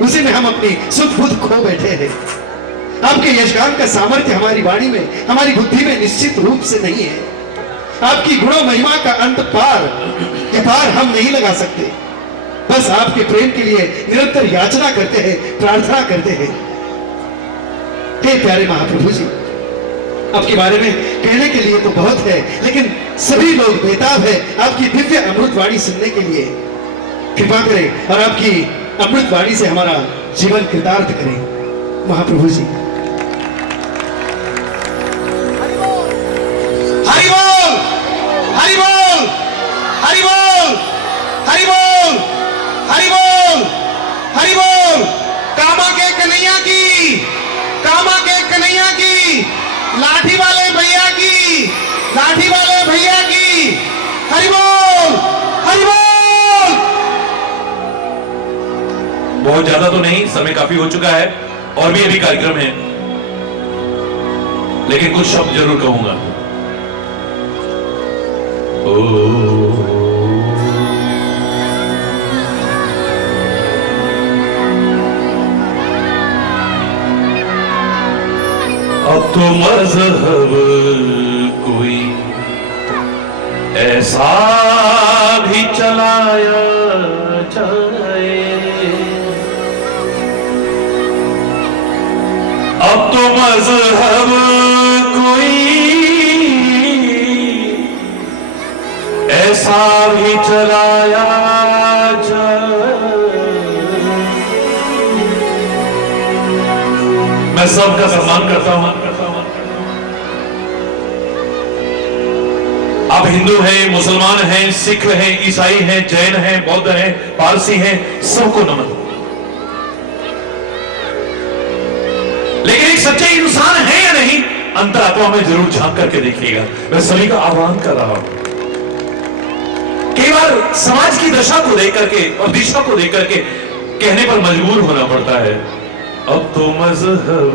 उसी में हम अपनी सुध बुध खो बैठे हैं। आपके यशगान का सामर्थ्य हमारी वाणी में, हमारी बुद्धि में निश्चित रूप से नहीं है। आपकी गुणों महिमा का अंत पार हम नहीं लगा सकते। बस आपके प्रेम के लिए निरंतर याचना करते हैं, प्रार्थना करते हैं। हे प्यारे महाप्रभु जी, आपके बारे में कहने के लिए तो बहुत है, लेकिन सभी लोग बेताब है आपकी दिव्य अमृतवाणी सुनने के लिए। कृपा करें और आपकी अमृतवाणी से हमारा जीवन कृतार्थ करें महाप्रभु जी। हरि बोल, हरि बोल, हरि बोल, हरि बोल, हरि बोल, हरि बोल। कामा के कन्हैया की, कामा के कन्हैया की, लाठी वाले भैया की, लाठी वाले भैया की। हरि बोल, हरि बोल। बहुत ज्यादा तो नहीं, समय काफी हो चुका है और भी अभी कार्यक्रम है, लेकिन कुछ शब्द जरूर कहूंगा। अब तो मज़हब कोई ऐसा भी चलाया जाए, अब तो मज़हब कोई ऐसा भी चलाया जाए। मैं सबका सम्मान करता हूं। आप हिंदू हैं, मुसलमान हैं, सिख हैं, ईसाई हैं, जैन हैं, बौद्ध हैं, पारसी हैं, सबको नमन। लेकिन एक सच्चे इंसान है या नहीं, अंतरात्मा में जरूर झांक करके देखिएगा। मैं सभी का आह्वान कर रहा हूं। कई बार समाज की दशा को देख करके और दिशा को देख करके कहने पर मजबूर होना पड़ता है, अब तो मज़हब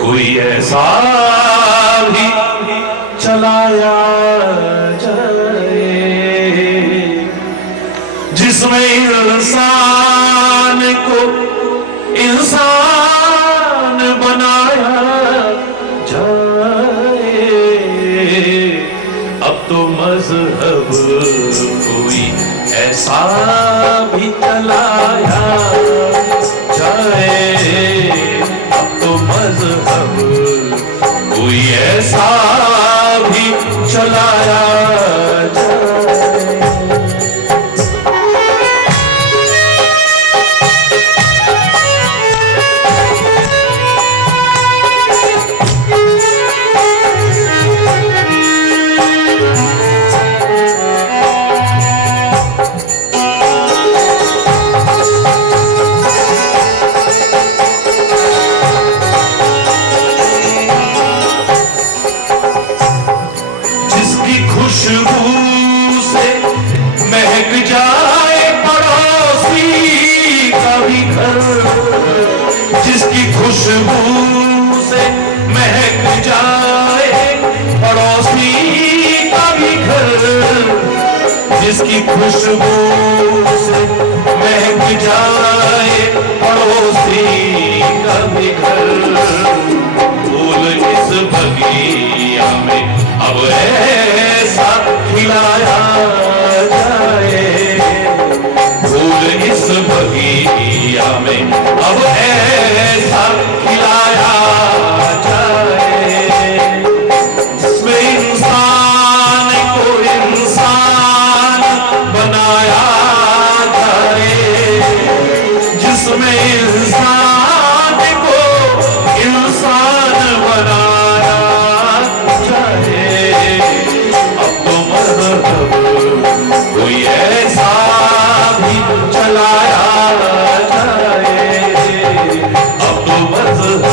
कोई ऐसा भी चलाया जाए जिसमें इंसान को इंसान बनाया जाए। अब तो मज़हब कोई ऐसा जिसकी खुशबू से महक जाए पड़ोसी का भी घर। फूल इस बगिया में अब ऐसा खिलाया जाए, फूल इस बगिया में अब ऐसा खिलाया जाए, जिसमें इंसान को इंसान बनाया जाए, जिसमें इंसान को इंसान बनाया जाए। अब तो मज़हब कोई ऐसा भी चलाया जाए, अब तो मज़हब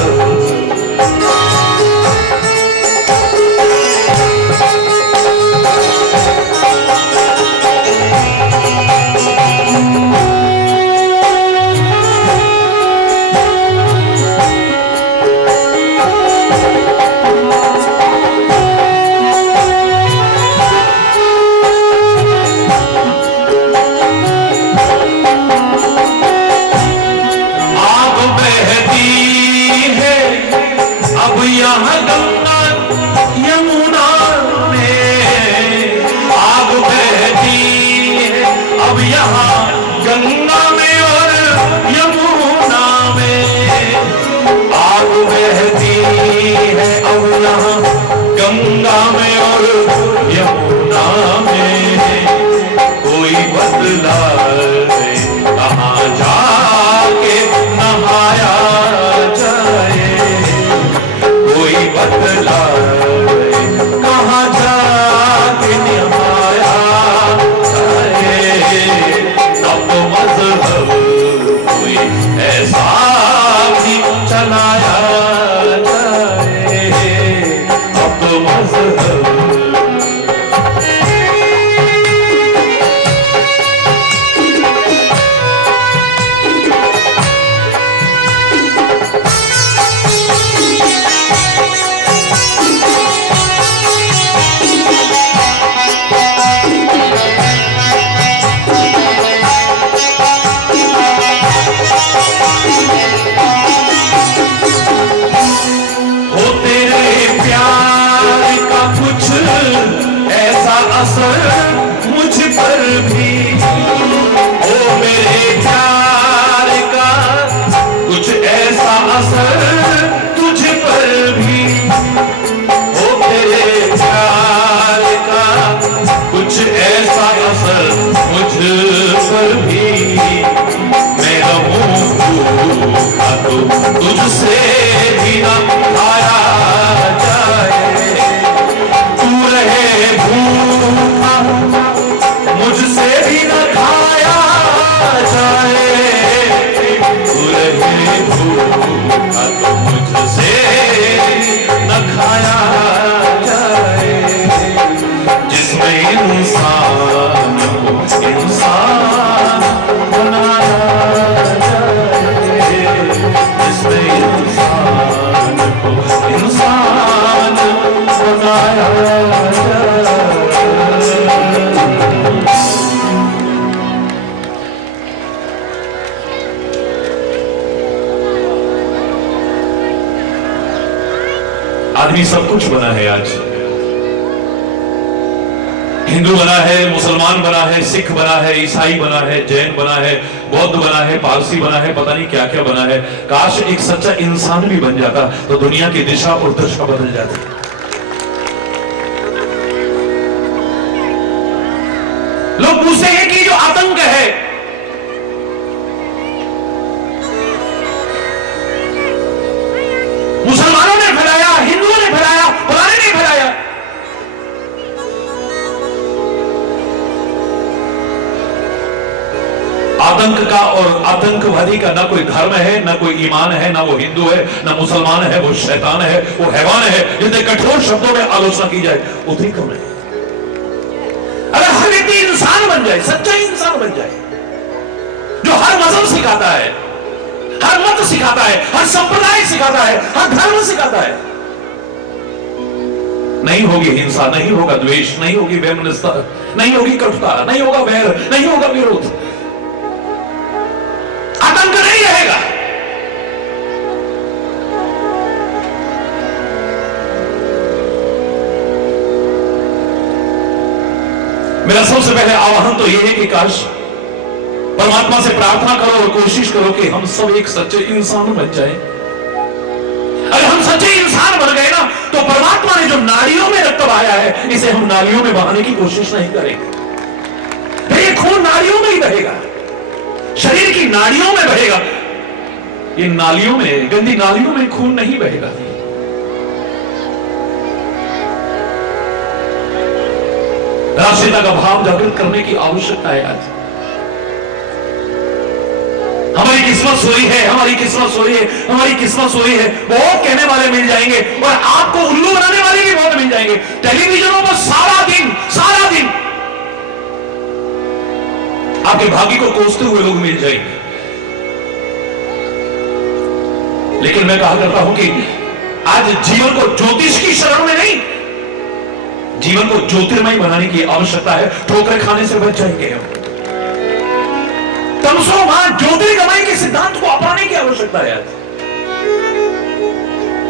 यहाँ गंगा यमुना में आग बहती है, अब यहाँ गंगा में और यमुना में आग बहती है, अब यहाँ गंगा में और यमुना में कोई बदला है, कहाँ जाके नहाया जाए, कोई बदला कहाँ जाके निभाया जाए। अब तो मज़हब कोई ऐसा भी चलाया जाए, अब तो मज़हब मुझ पर भी, ओ मेरे प्यार का कुछ ऐसा असर तुझ पर भी, ओ मेरे प्यार का कुछ ऐसा असर मुझ पर भी। मैं रहूं भूखा तो तुझसे भी न खाया जाए, तू रहे भूखा मुझसे भी न खाया जाए, तू रहे भूखा तो मुझसे न खाया जाए, जिसमें इंसान को इंसान बनाया जाए, जिसमें इंसान को इंसान बनाया जाए। आदमी सब कुछ बना है आज, हिंदू बना है, मुसलमान बना है, सिख बना है, ईसाई बना है, जैन बना है, बौद्ध बना है, पारसी बना है, पता नहीं क्या क्या बना है। काश एक सच्चा इंसान भी बन जाता तो दुनिया की दिशा और दशा बदल जाती। लोग पूछते हैं कि जो आतंक है, मुसलमानों ने फैलाया, हिंदुओं ने फैलाया, फलाने ने फैलाया। आतंक का और आतंकवादी का ना कोई धर्म है, ना कोई ईमान है, ना वो हिंदू है, ना मुसलमान है, वो शैतान है, वो हैवान है। जितने कठोर शब्दों में आलोचना की जाए उतनी कम है। अगर हर व्यक्ति इंसान बन जाए, सच्चा इंसान बन जाए, जो हर मजहब सिखाता है, हर मत सिखाता है, हर संप्रदाय सिखाता है, हर धर्म सिखाता है, नहीं होगी हिंसा, नहीं होगा द्वेष, नहीं होगी वैमनस्यता, नहीं होगी कटुता, नहीं होगा वैर, नहीं होगा विरोध, आतंक नहीं रहेगा। मेरा सबसे पहले आह्वान तो यह है कि काश परमात्मा से प्रार्थना करो और कोशिश करो कि हम सब एक सच्चे इंसान बन जाएं। अगर हम सच्चे इंसान बन गए ना तो परमात्मा ने जो नाड़ियों में रक्त बहाया है इसे हम नालियों में बहाने की कोशिश नहीं करेंगे। तो ये खून नाड़ियों में ही बहेगा, शरीर की नाड़ियों में बहेगा, ये नालियों में, गंदी नालियों में खून नहीं बहेगा। राष्ट्रीयता का भाव जागृत करने की आवश्यकता है। आज हमारी किस्मत सोई है, हमारी किस्मत सोई है, हमारी किस्मत सोई है। बहुत कहने वाले मिल जाएंगे और आपको उल्लू बनाने वाले भी बहुत मिल जाएंगे। टेलीविजनों पर सारा दिन आपके भाग्य को कोसते हुए लोग मिल जाएंगे। लेकिन मैं कहा करता हूं कि आज जीवन को ज्योतिष की शरण में नहीं, जीवन को ज्योतिर्मय बनाने की आवश्यकता है। ठोकरें खाने से बच जाएंगे हम। तमसोमान ज्योतिर्गमय के सिद्धांत को अपनाने की आवश्यकता है।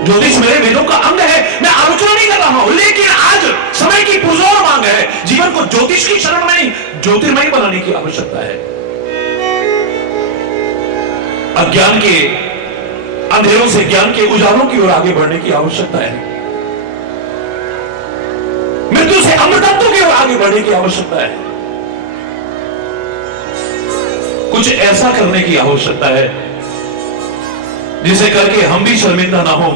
ज्योतिष मेरे वेदों का अंग है, मैं आलोचना नहीं कर रहा हूं, लेकिन आज समय की पुरजोर मांग है। जीवन को ज्योतिष की शरण में नहीं, ज्योतिर्मय बनाने की आवश्यकता है। अज्ञान के अंधेरों से ज्ञान के उजालों की ओर आगे बढ़ने की आवश्यकता है। मृत्यु से अमृतत्व की ओर आगे बढ़ने की आवश्यकता है। कुछ ऐसा करने की आवश्यकता है जिसे करके हम भी शर्मिंदा ना हो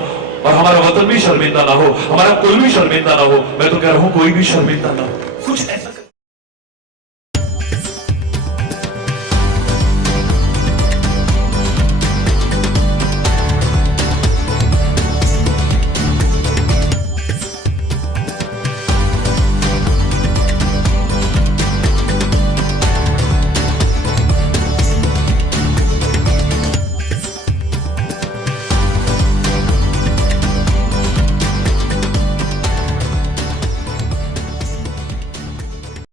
और हमारा वतन भी शर्मिंदा ना हो, हमारा कुल भी शर्मिंदा ना हो। मैं तो कह रहा हूं कोई भी शर्मिंदा ना हो। कुछ ऐसा